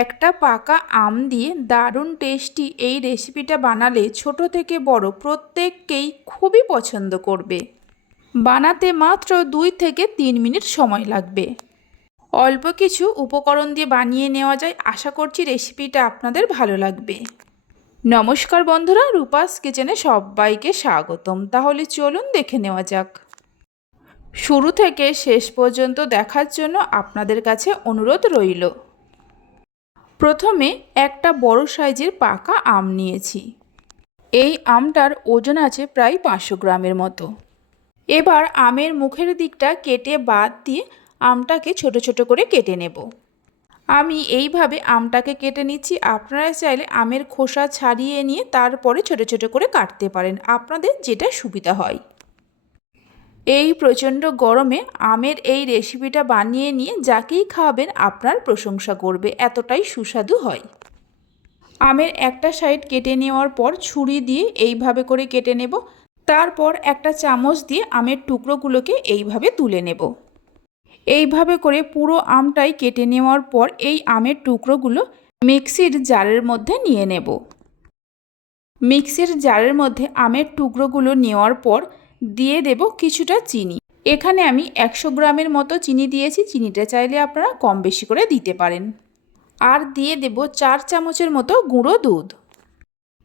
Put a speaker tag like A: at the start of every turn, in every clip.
A: একটা পাকা আম দিয়ে দারুণ টেস্টি এই রেসিপিটা বানালে ছোট থেকে বড় প্রত্যেককেই খুবই পছন্দ করবে। বানাতে মাত্র দুই থেকে তিন মিনিট সময় লাগবে। অল্প কিছু উপকরণ দিয়ে বানিয়ে নেওয়া যায়, আশা করছি রেসিপিটা আপনাদের ভালো লাগবে। নমস্কার বন্ধুরা, রূপাস কিচেনে সবাইকে স্বাগতম। তাহলে চলুন দেখে নেওয়া যাক। শুরু থেকে শেষ পর্যন্ত দেখার জন্য আপনাদের কাছে অনুরোধ রইল। প্রথমে একটা বড় সাইজের পাকা আম নিয়েছি। এই আমটার ওজন আছে প্রায় পাঁচশো গ্রামের মতো। এবার আমের মুখের দিকটা কেটে বাদ দিয়ে আমটাকে ছোট ছোট করে কেটে নেব। আমি এইভাবে আমটাকে কেটে নিচ্ছি। আপনারা চাইলে আমের খোসা ছাড়িয়ে নিয়ে তারপরে ছোট ছোট করে কাটতে পারেন। আপনাদের যেটা সুবিধা হয়। এই প্রচণ্ড গরমে আমের এই রেসিপিটা বানিয়ে নিয়ে যাকেই খাওয়াবেন আপনার প্রশংসা করবে, এতটাই সুস্বাদু হয়। আমের একটা সাইড কেটে নেওয়ার পর ছুরি দিয়ে এইভাবে করে কেটে নেব, তারপর একটা চামচ দিয়ে আমের টুকরোগুলোকে এইভাবে তুলে নেব। এইভাবে করে পুরো আমটাই কেটে নেওয়ার পর এই আমের টুকরোগুলো মিক্সির জারের মধ্যে নিয়ে নেব। মিক্সির জারের মধ্যে আমের টুকরোগুলো নেওয়ার পর দিয়ে দেব কিছুটা চিনি। এখানে আমি একশো গ্রামের মতো চিনি দিয়েছি, চিনিটা চাইলে আপনারা কম বেশি করে দিতে পারেন। আর দিয়ে দেব চার চামচের মতো গুঁড়ো দুধ।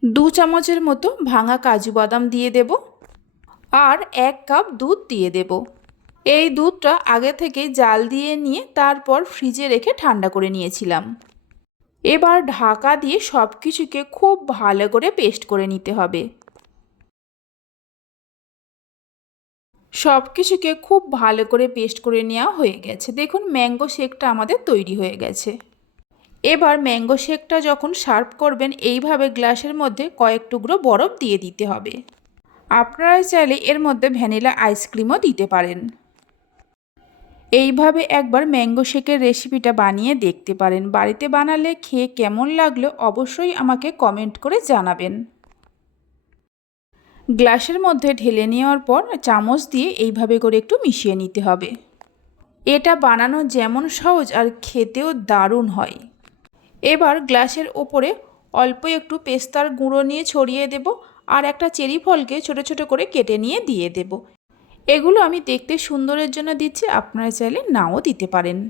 A: দু চামচের মতো ভাঙা কাজু বাদাম দিয়ে দেব। আর এক কাপ দুধ দিয়ে দেব। এই দুধটা আগে থেকে জাল দিয়ে নিয়ে তারপর ফ্রিজে রেখে ঠান্ডা করে নিয়েছিলাম। এবার ঢাকা দিয়ে সব কিছুকে খুব ভালো করে পেস্ট করে নিতে হবে। সব কিছুকে খুব ভালো করে পেস্ট করে নেওয়া হয়ে গেছে। দেখুন, ম্যাঙ্গো শেকটা আমাদের তৈরি হয়ে গেছে। এবার ম্যাঙ্গো শেকটা যখন সার্ভ করবেন, এইভাবে গ্লাসের মধ্যে কয়েক টুকরো বরফ দিয়ে দিতে হবে। আপনারা চাইলে এর মধ্যে ভ্যানিলা আইসক্রিমও দিতে পারেন। এইভাবে একবার ম্যাঙ্গো শেকের রেসিপিটা বানিয়ে দেখতে পারেন। বাড়িতে বানালে খেয়ে কেমন লাগল অবশ্যই আমাকে কমেন্ট করে জানাবেন। গ্লাসের মধ্যে ঢেলে নেওয়ার পর চামচ দিয়ে এইভাবে করে একটু মিশিয়ে নিতে হবে। এটা বানানো যেমন সহজ আর খেতেও দারুণ হয়। এবার গ্লাসের ওপরে অল্প একটু পেস্তার গুঁড়ো নিয়ে ছড়িয়ে দেব আর একটা চেরি ফলকে ছোট ছোট করে কেটে নিয়ে দিয়ে দেব। এগুলো আমি দেখতে সুন্দরের জন্য দিচ্ছি, আপনারা চাইলে নাও দিতে পারেন।